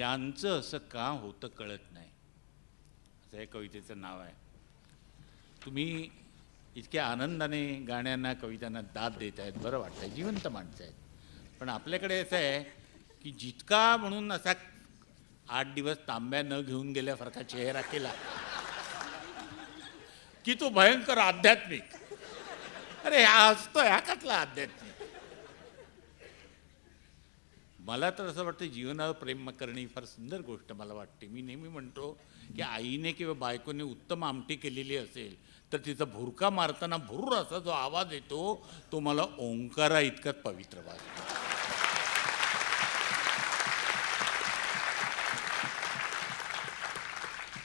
यांचं असं का होतं कळत नाही, असं या कवितेचं नाव आहे. तुम्ही इतक्या आनंदाने गाण्यांना कवितांना दाद देत आहेत, बरं वाटतं आहे, जिवंत माणसं आहेत. पण आपल्याकडे असं आहे की जितका म्हणून असा 8 दिवस तांब्या न घेऊन गेल्यासारखा चेहरा केला की तो भयंकर आध्यात्मिक. अरे हा असतो, ह्या कसला आध्यात्मिक. मला तर असं वाटतं जीवनावर प्रेम करणे ही फार सुंदर गोष्ट मला वाटते. मी नेहमी म्हणतो की आईने किंवा बायकोने उत्तम आमटी केलेली असेल तर तिचा भुरका मारताना भुर्र असा जो आवाज येतो तो मला ओंकारा इतकाच पवित्र वाटतो.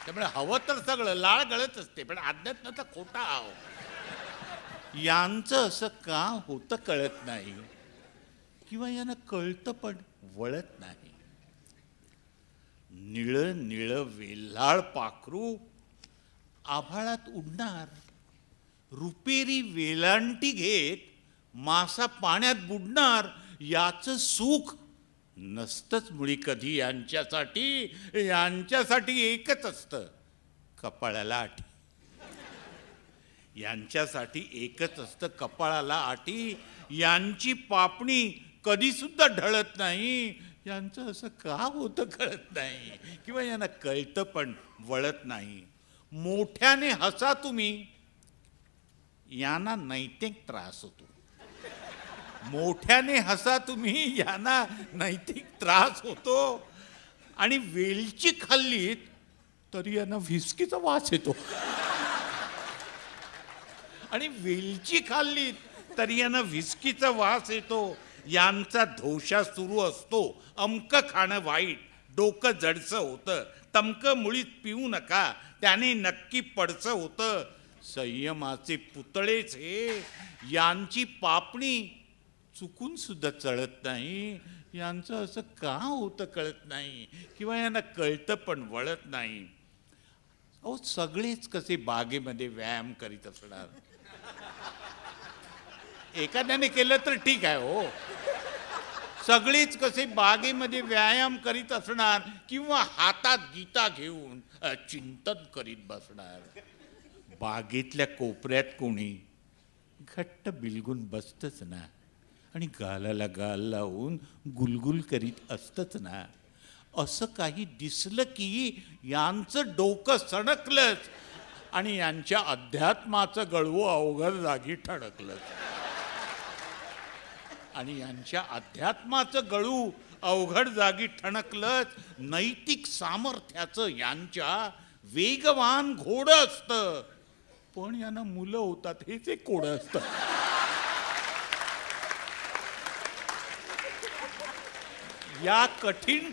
त्यामुळे हवं तर सगळं लाळ गळत असते, पण अध्यात्माचा खोटा आव. यांचं असं का होतं कळत नाही, किंवा यांना कळतं पण वळत नाही. निळ निळ वेल्हाळ पाखरू आभाळात उडणार, रुपेरी वेलांटी घेत मासा पाण्यात बुडणार. याचं सुख नसतंच मुळी कधी यांच्यासाठी. यांच्यासाठी एकच असतं, कपाळाला आठी. यांच्यासाठी एकच असतं, कपाळाला आठी. यांची पापणी कधी सुद्धा ढळत नाही. यांचं असं का होतं कळत नाही, किंवा यांना कळतं पण वळत नाही. मोठ्याने हसा तुम्ही, यांना नैतिक त्रास होतो. मोठ्याने हसा तुम्ही, यांना नैतिक त्रास होतो. आणि वेलची खाल्लीत तरी यांना व्हिस्कीचा वास येतो. आणि वेलची खाल्लीत तरी यांना व्हिस्कीचा वास येतो. यांचा धोशा सुरू असतो, अमकं खाणं वाईट, डोकं जडचं होतं, तमकं मुळीत पिऊ नका, त्याने नक्की पडचं होतं. संयमाचे पुतळेच हे. यांची पापणी चुकून सुद्धा चढत नाही. यांचं असं का होतं कळत नाही, किंवा यांना कळतं पण वळत नाही. अहो सगळेच कसे बागेमध्ये व्यायाम करीत असणार. एखाद्याने केलं तर ठीक आहे हो. सगळेच कसे बागेमध्ये व्यायाम करीत असणार, किंवा हातात गीता घेऊन चिंतन करीत बसणार. बागेतल्या कोपऱ्यात कोणी घट्ट बिलगून बसतच ना, आणि गालाला गाल लावून गुलगुल करीत असतच ना. असं काही दिसलं की यांचं डोकं सणकलंच, आणि यांच्या अध्यात्माचं गळवं अवघड जागी ठणकलं. आणि यांच्या अध्यात्माचं गळू अवघड जागी ठणकलंच. नैतिक सामर्थ्याचं यांच्या वेगवान घोडं असतं, पण यांना मुलं होतात हेच एक कोडं असतं. या कठीण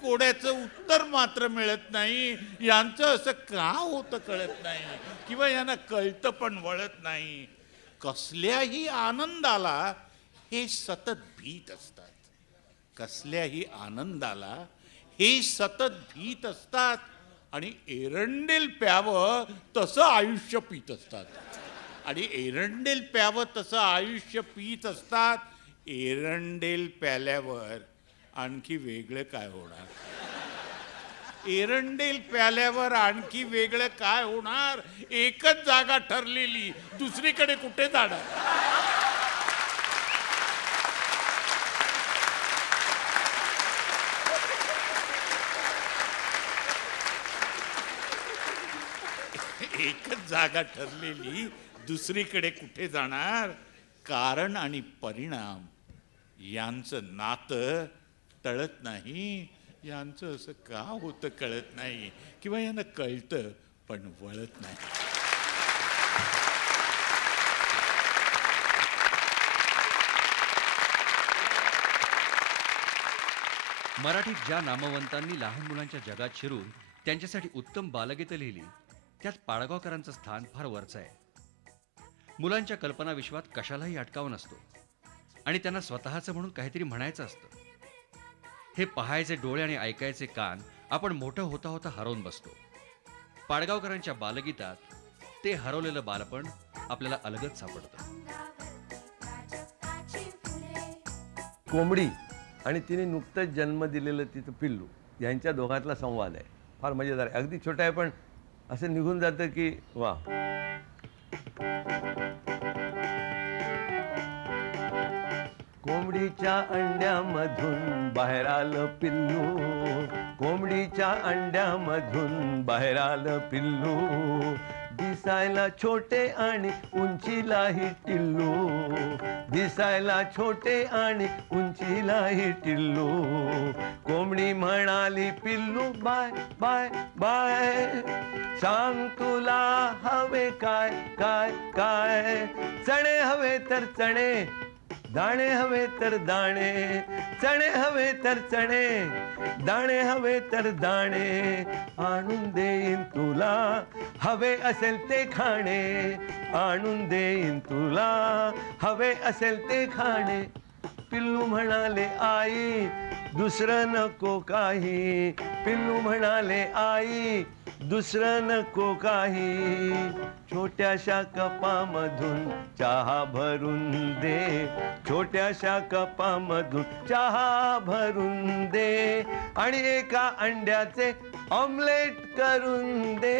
कोड्याचं उत्तर मात्र मिळत नाही. यांचं असं का होतं कळत नाही, किंवा यांना कळतं पण वळत नाही. कसल्याही आनंदाला हे सतत भीत असतात. कसल्याही आनंदाला हे सतत भीत असतात. आणि एरंडेल प्यावं तसं आयुष्य पीत असतात. आणि एरंडेल प्यावं तसं आयुष्य पीत असतात. एरंडेल प्याल्यावर आणखी वेगळं काय होणार. एरंडेल प्याल्यावर आणखी वेगळं काय होणार. एकच जागा ठरलेली, दुसरीकडे कुठे जाणार. एकच जागा ठरलेली, दुसरीकडे कुठे जाणार. कारण आणि परिणाम यांचं नातं टळत नाही. यांचं असं का होतं कळत नाही, किंवा यांना कळतं पण वळत नाही. मराठीत ज्या नामवंतांनी लहान मुलांच्या जगात शिरून त्यांच्यासाठी उत्तम बालगीतं लिहिली, त्यात पाडगावकरांचं स्थान फार वरचं आहे. मुलांच्या कल्पना विश्वात कशालाही अटकाव नसतो, आणि त्यांना स्वतःचं म्हणून काहीतरी म्हणायचं असतं. हे पाहायचे डोळे आणि ऐकायचे कान आपण मोठं होता होता हरवून बसतो. पाडगावकरांच्या बालगीतात ते हरवलेलं बालपण आपल्याला अलगद सापडतं. कोंबडी आणि तिने नुकतंच जन्म दिलेलं तिचं पिल्लू, यांच्या दोघातला संवाद आहे. फार मजेदार आहे. अगदी छोटा आहे पण असं निघून जातं की वा. कोंबडीच्या अंड्यामधून बाहेर आलं पिल्लू, कोंबडीच्या अंड्यामधून बाहेर आलं पिल्लू, दिसायला छोटे आणि उंचीलाही टिल्लू, दिसायला छोटे आणि उंचीलाही टिल्लू. कोंबडी म्हणाली पिल्लू बाय बाय बाय, सांग तुला हवे काय काय काय, चणे हवे तर चणे, दाणे हवे तर दाणे, चणे हवे तर चणे, दाणे हवे तर दाणे, आणून देईन तुला हवे असेल ते खाणे, आणून देईन तुला हवे असेल ते खाणे. पिल्लू म्हणाले आई दुसरं नको काही, पिल्लू म्हणाले आई दुसरं नको काही, छोट्याशा कपामधून चहा भरून दे, छोट्याशा कपामधून चहा भरून दे, आणि एका अंड्याचे ऑमलेट करून दे.